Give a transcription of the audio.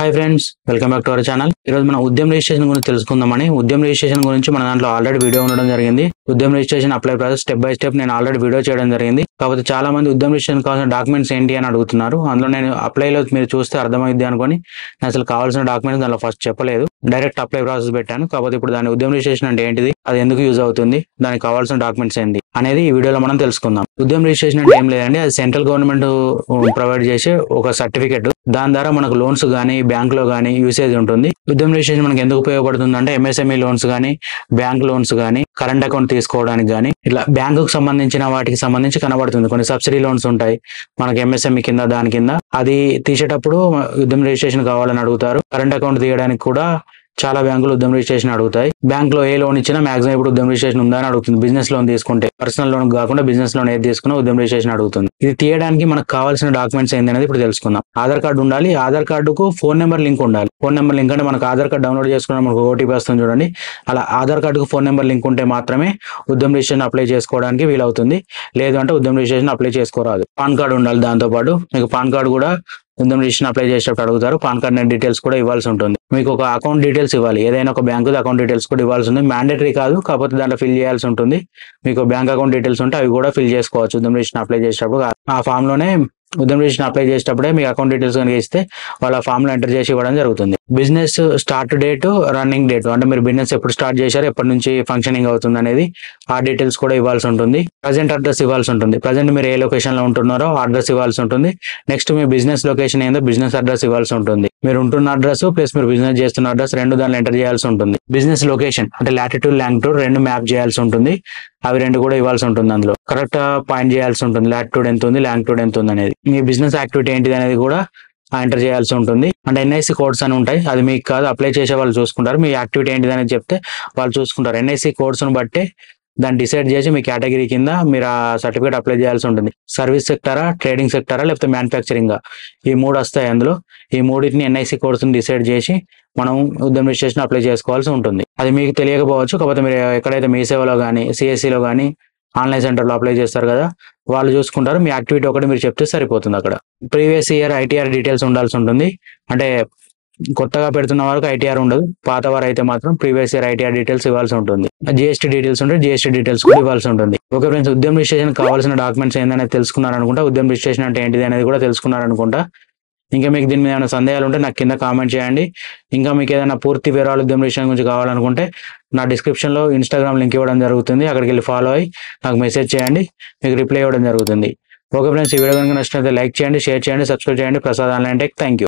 Hi friends, welcome back to our channel. ఈ రోజు మనం ఉద్యమ రిజిస్ట్రేషన్ గురించి తెలుసుకుందామని. ఉద్యమ రిజిస్ట్రేషన్ గురించి మన దాంట్లో ఆల్రెడీ వీడియో ఉండడం జరిగింది. ఉద్యమ registration apply process step by step నేను ఆల్రెడీ వీడియో చేయడం జరిగింది. కాకపోతే చాలా మంది ఉద్యమ రిజిస్ట్రేషన్ కావాల్సిన డాక్యుమెంట్స్ ఏంటి అని అడుగుతున్నారు. అందులో నేను అప్లైలో మీరు చూస్తే అర్థమైంది అనుకొని నేను అసలు కావాల్సిన డాక్యుమెంట్స్ దానిలో ఫస్ట్ చెప్పలేదు, డైరెక్ట్ అప్లై ప్రాసెస్ పెట్టాను. కాకపోతే ఇప్పుడు దాని ఉద్యమ రిజిస్ట్రేషన్ అంటే ఏంటిది, అది ఎందుకు యూజ్ అవుతుంది, దానికి కావాల్సిన డాక్యుమెంట్స్ ఏంటి అనేది ఈ వీడియోలో మనం తెలుసుకుందాం. ఉద్యమ రిజిస్ట్రేషన్ అంటే ఏం లేదండి, అది సెంట్రల్ గవర్నమెంట్ ప్రొవైడ్ చేసే ఒక సర్టిఫికేట్. దాని ద్వారా మనకు లోన్స్ కానీ బ్యాంక్ లో కానీ యూసేజ్ ఉంటుంది. ఉద్యమ రిజిస్ట్రేషన్ మనకి ఎందుకు ఉపయోగపడుతుంది అంటే ఎంఎస్ఎంఈ లోన్స్ కానీ బ్యాంక్ లోన్స్ కానీ కరెంట్ అకౌంట్ తీసుకోవడానికి కానీ ఇట్లా బ్యాంకుకు సంబంధించిన వాటికి సంబంధించి కనబడుతుంది. కొన్ని సబ్సిడీ లోన్స్ ఉంటాయి మనకి ఎంఎస్ఎంఈ కింద, దాని కింద అది తీసేటప్పుడు ఉద్యమ రిజిస్ట్రేషన్ కావాలని అడుగుతారు. కరెంట్ అకౌంట్ తీయడానికి కూడా చాలా బ్యాంకులు ఉద్యమ రిజిస్ట్రేషన్ అడుగుతాయి. బ్యాంక్ లో ఏ లోన్ ఇచ్చినా మాక్సిమం ఇప్పుడు ఉద్యమ రిజిస్ట్రేషన్ ఉందా అని అడుగుతుంది. బిజినెస్ లోన్ తీసుకుంటే, పర్సనల్ లోన్ కాకుండా బిజినెస్ లోన్ ఏది తీసుకున్నా ఉద్యమ రిజిస్ట్రేషన్ అడుగుతుంది. ఇది తీయడానికి మనకు కావాల్సిన డాక్యుమెంట్స్ ఏంటి అనేది ఇప్పుడు తెలుసుకుందాం. ఆధార్ కార్డు ఉండాలి. ఆధార్ కార్డుకు ఫోన్ నెంబర్ లింక్ ఉండాలి. ఫోన్ నెంబర్ లింక్ అంటే మనకు ఆధార్ కార్డు డౌన్లోడ్ చేసుకున్న మనకు ఓటీపీ వస్తుంది చూడండి, అలా ఆధార్ కార్డుకు ఫోన్ నెంబర్ లింక్ ఉంటే మాత్రమే ఉద్యమ రిజిస్ట్రేషన్ అప్లై చేసుకోవడానికి వీలవుతుంది. లేదు అంటే ఉద్యమ రిజిస్ట్రేషన్ అప్లై చేసుకోరాదు. పాన్ కార్డు ఉండాలి. దాంతో పాటు మీకు పాన్ కార్డు కూడా ఉద్యమ రిజిస్ట్రేషన్ అప్లై చేసేటప్పుడు అడుగుతారు. పాన్ కార్డ్ డీటెయిల్స్ కూడా ఇవ్వాల్సి ఉంటుంది. మీకు ఒక అకౌంట్ డీటెయిల్స్ ఇవ్వాలి. ఏదైనా ఒక బ్యాంకు అకౌంట్ డీటెయిల్స్ కూడా ఇవ్వాల్సి ఉంది. మ్యాండేటరీ కాదు, కాకపోతే దాంట్లో ఫిల్ చేయాల్సి ఉంటుంది. మీకు బ్యాంక్ అకౌంట్ డీటెయిల్స్ ఉంటే అవి కూడా ఫిల్ చేసుకోవచ్చు ఉద్యమ రిజిస్ట్రేషన్ అప్లై చేసేటప్పుడు. ఆ ఫామ్ లోనే ఉద్యమ రిజిస్ట్రేషన్ అప్లై చేసేటప్పుడే మీ అకౌంట్ డీటెయిల్స్ కనుక ఇస్తే వాళ్ళ ఫామ్ లో ఎంటర్ చేసి ఇవ్వడం జరుగుతుంది. Business start date, running date అంటే మీరు బిజినెస్ ఎప్పుడు స్టార్ట్ చేశారు, ఎప్పటి నుంచి ఫంక్షనింగ్ అవుతుంది అనేది ఆ డీటెయిల్స్ కూడా ఇవ్వాల్సి ఉంటుంది. ప్రజెంట్ అడ్రస్ ఇవ్వాల్సి ఉంటుంది. ప్రజెంట్ మీరు ఏ లొకేషన్ లో ఉంటున్నారో అడ్రస్ ఇవ్వాల్సి ఉంటుంది. నెక్స్ట్ మీ బిజినెస్ లొకేషన్ ఏందో బిజినెస్ అడ్రస్ ఇవ్వాల్సి ఉంటుంది. మీరు ఉంటున్న అడ్రస్ ప్లస్ మీరు బిజినెస్ చేస్తున్న అడ్రస్ రెండు దానిలో ఎంటర్ చేయాల్సి ఉంటుంది. బిజినెస్ లొకేషన్ అంటే లాటిట్యూడ్ లాంగిట్యూడ్ రెండు మ్యాప్ చేయాల్సి ఉంటుంది. అవి రెండు కూడా ఇవ్వాల్సి ఉంటుంది. అందులో కరెక్ట్ పాయింట్ చేయాల్సి ఉంటుంది. లాటిట్యూడ్ ఎంత ఉంది, లాంగిట్యూడ్ ఎంత ఉంది అనేది. మీ బిజినెస్ యాక్టివిటీ ఏంటిది అనేది కూడా ఎంటర్ చేయాల్సి ఉంటుంది. అంటే ఎన్ఐసి కోడ్స్ అని ఉంటాయి, అది మీకు కాదు, అప్లై చేసే వాళ్ళు చూసుకుంటారు. మీ యాక్టివిటీ ఏంటిది అనేది చెప్తే వాళ్ళు చూసుకుంటారు. ఎన్ఐసి కోడ్స్ ను బట్టి దాన్ని డిసైడ్ చేసి మీ కేటగిరీ కింద మీరు ఆ సర్టిఫికేట్ అప్లై చేయాల్సి ఉంటుంది. సర్వీస్ సెక్టారా, ట్రేడింగ్ సెక్టారా, లేకపోతే మ్యానుఫ్యాక్చరింగ్, ఈ మూడు వస్తాయి. అందులో ఈ మూడింటిని ఎన్ఐసి కోడ్స్ ని డిసైడ్ చేసి మనం ఉద్యమ రిజిస్ట్రేషన్ అప్లై చేసుకోవాల్సి ఉంటుంది. అది మీకు తెలియకపోవచ్చు, కాకపోతే మీరు ఎక్కడైతే మీ సేవలో కానీ సిఎస్సిలో కానీ ఆన్లైన్ సెంటర్లో అప్లై చేస్తారు కదా, వాళ్ళు చూసుకుంటారు. మీ యాక్టివిటీ ఒకటి మీరు చెప్తే సరిపోతుంది. అక్కడ ప్రీవియస్ ఇయర్ ఐటీఆర్ డీటెయిల్స్ ఉండాల్సి ఉంటుంది. అంటే కొత్తగా పెడుతున్న వారికి ఐటీఆర్ ఉండదు, పాత వారు అయితే మాత్రం ప్రీవియస్ ఇయర్ ఐటీఆర్ డీటెయిల్స్ ఇవ్వాల్సి ఉంటుంది. జిఎస్టీ డీటెయిల్స్ ఉంటే జిఎస్టీ డీటెయిల్స్ కూడా ఇవ్వాల్సి ఉంటుంది. ఓకే ఫ్రెండ్స్, ఉద్యమ రిజిస్ట్రేషన్ కావాల్సిన డాక్యుమెంట్స్ ఏంటనేది తెలుసుకున్నారనుకుంటా. ఉద్యమ రిజిస్ట్రేషన్ అంటే ఏంటిది అనేది కూడా తెలుసుకున్నారనుకుంటా. ఇంకా మీకు దీని మీద ఏమైనా సందేహాలు ఉంటే నాకు కింద కామెంట్ చేయండి. ఇంకా మీకు ఏదైనా పూర్తి వివరాలు ఉద్యమ రిజిస్ట్రేషన్ గురించి కావాలనుకుంటే నా డిస్క్రిప్షన్లో ఇన్స్టాగ్రామ్ లింక్ ఇవ్వడం జరుగుతుంది. అక్కడికి వెళ్ళి ఫాలో అయ్యి నాకు మెసేజ్ చేయండి, మీకు రిప్లై ఇవ్వడం జరుగుతుంది. ఓకే ఫ్రెండ్స్, ఈ వీడియో కనుక నచ్చినట్లయితే లైక్ చేయండి, షేర్ చేయండి, సబ్స్క్రైబ్ చేయండి. Prasad online tech. Thank you.